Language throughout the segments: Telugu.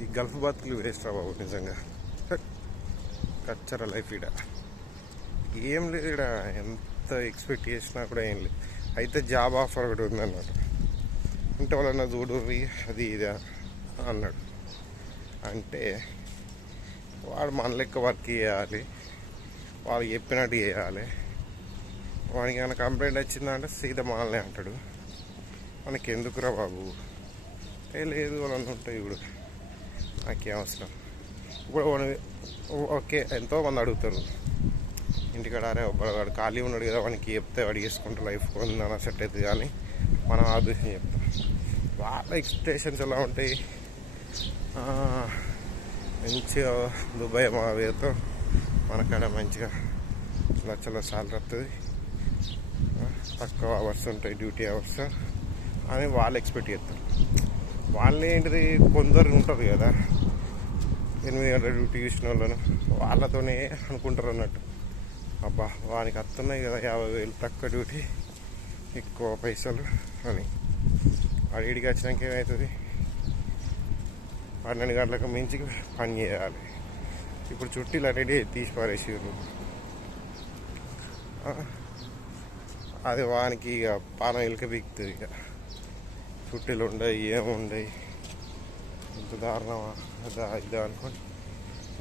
ఈ గల్ఫ్ బతుకులు వేస్ట్ రా బాబు నిజంగా. హట్. కచ్చర లైఫ్ ఇడ ఏం లేదు ఇక్కడ ఎంత ఎక్స్పెక్ట్ చేసినా కూడా ఏం లేదు. అయితే జాబ్ ఆఫర్ ఒకటి ఉందన్నాడు అంటే వాళ్ళన్న చూడు అది ఇదా అన్నాడు. అంటే వాడు మన లెక్క వర్క్ చేయాలి. వాళ్ళు చెప్పినట్టు చేయాలి. వాడికి ఏమైనా కంప్లైంట్ వచ్చిందంటే సీదా మనల్ని అంటాడు. మనకి ఎందుకురా బాబు? ఏ లేదు వాళ్ళని ఉంటాయి ఇప్పుడు నాకేం అవసరం ఇప్పుడు ఓకే ఎంతో మంది అడుగుతారు ఇంటికాడ అరే వాడు ఖాళీ ఉన్నాడు కదా వానికి చెప్తే వాడు చేసుకుంటే లైఫ్ ఉందన్న సెట్ అవుతుంది కానీ మనం ఆలోచన చెప్తాం వాళ్ళ ఎక్స్పెక్టేషన్స్ ఎలా ఉంటాయి మంచిగా దుబాయ్ మా వేతో మనకాడ మంచిగా లక్షల సాలరీ వస్తుంది తక్కువ అవర్స్ ఉంటాయి డ్యూటీ అవర్స్ అని వాళ్ళు ఎక్స్పెక్ట్ చేస్తారు వాళ్ళని ఏంటిది కొందరు ఉంటుంది కదా. ఎనిమిది గంటల డ్యూటీ చేసిన వాళ్ళను వాళ్ళతోనే అనుకుంటారు అన్నట్టు. అబ్బా వానికి వస్తున్నాయి కదా యాభై వేలు తక్కువ డ్యూటీ ఎక్కువ పైసలు అని. అడిగిడికి వచ్చినాక ఏమవుతుంది పన్నెండు గంటలకు మించి పని చేయాలి. ఇప్పుడు చుట్టీలు రెడీ తీసి పారేసారు అది వానికి ఇక పానం ఇలక బిగుతుంది ఇక. చుట్టీలు ఉండయి ఏముండయి ఇంత దారుణమా? అదా ఇదా అనుకోండి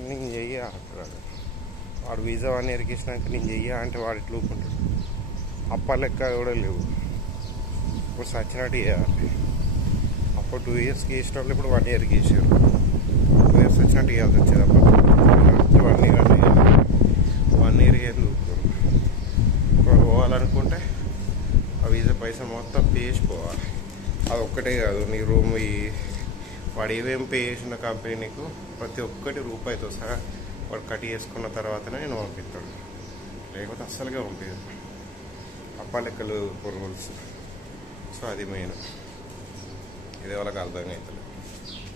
నేను చెయ్య అక్కడ. వాడు వీసా వన్ ఇయర్కి నేను చెయ్య అంటే వాడు ఇట్లా ఊపుకుంటాడు అప్ప లెక్క కూడా లేవు. ఇప్పుడు సచ్చినట్టు చేయాలి. అప్పుడు టూ ఇయర్స్కి వేసిన వాళ్ళు ఇప్పుడు వన్ ఇయర్కి వేసారు టూ ఇయర్స్ వచ్చినట్టు చేయాల్సి వచ్చేది అప్పుడు. వన్ ఇయర్ అని వన్ ఇయర్ ఇయర్ ఊపుకోరు ఇప్పుడు పోవాలనుకుంటే ఆ వీసా పైసలు మొత్తం పే చేసి పోవాలి. అది ఒక్కటే కాదు నీ రూమ్ ఈ వాడు ఏమేమి పే చేసిన కంపెనీ నీకు ప్రతి ఒక్కటి రూపాయితో సహా వాడు కట్ చేసుకున్న తర్వాతనే నేను పంపిస్తాడు. లేకపోతే అస్సలుగా పంపించదు అప్ప లెక్కలు రూల్స్ సో అది మెయిన్. ఇది వాళ్ళకి అర్థం అవుతుంది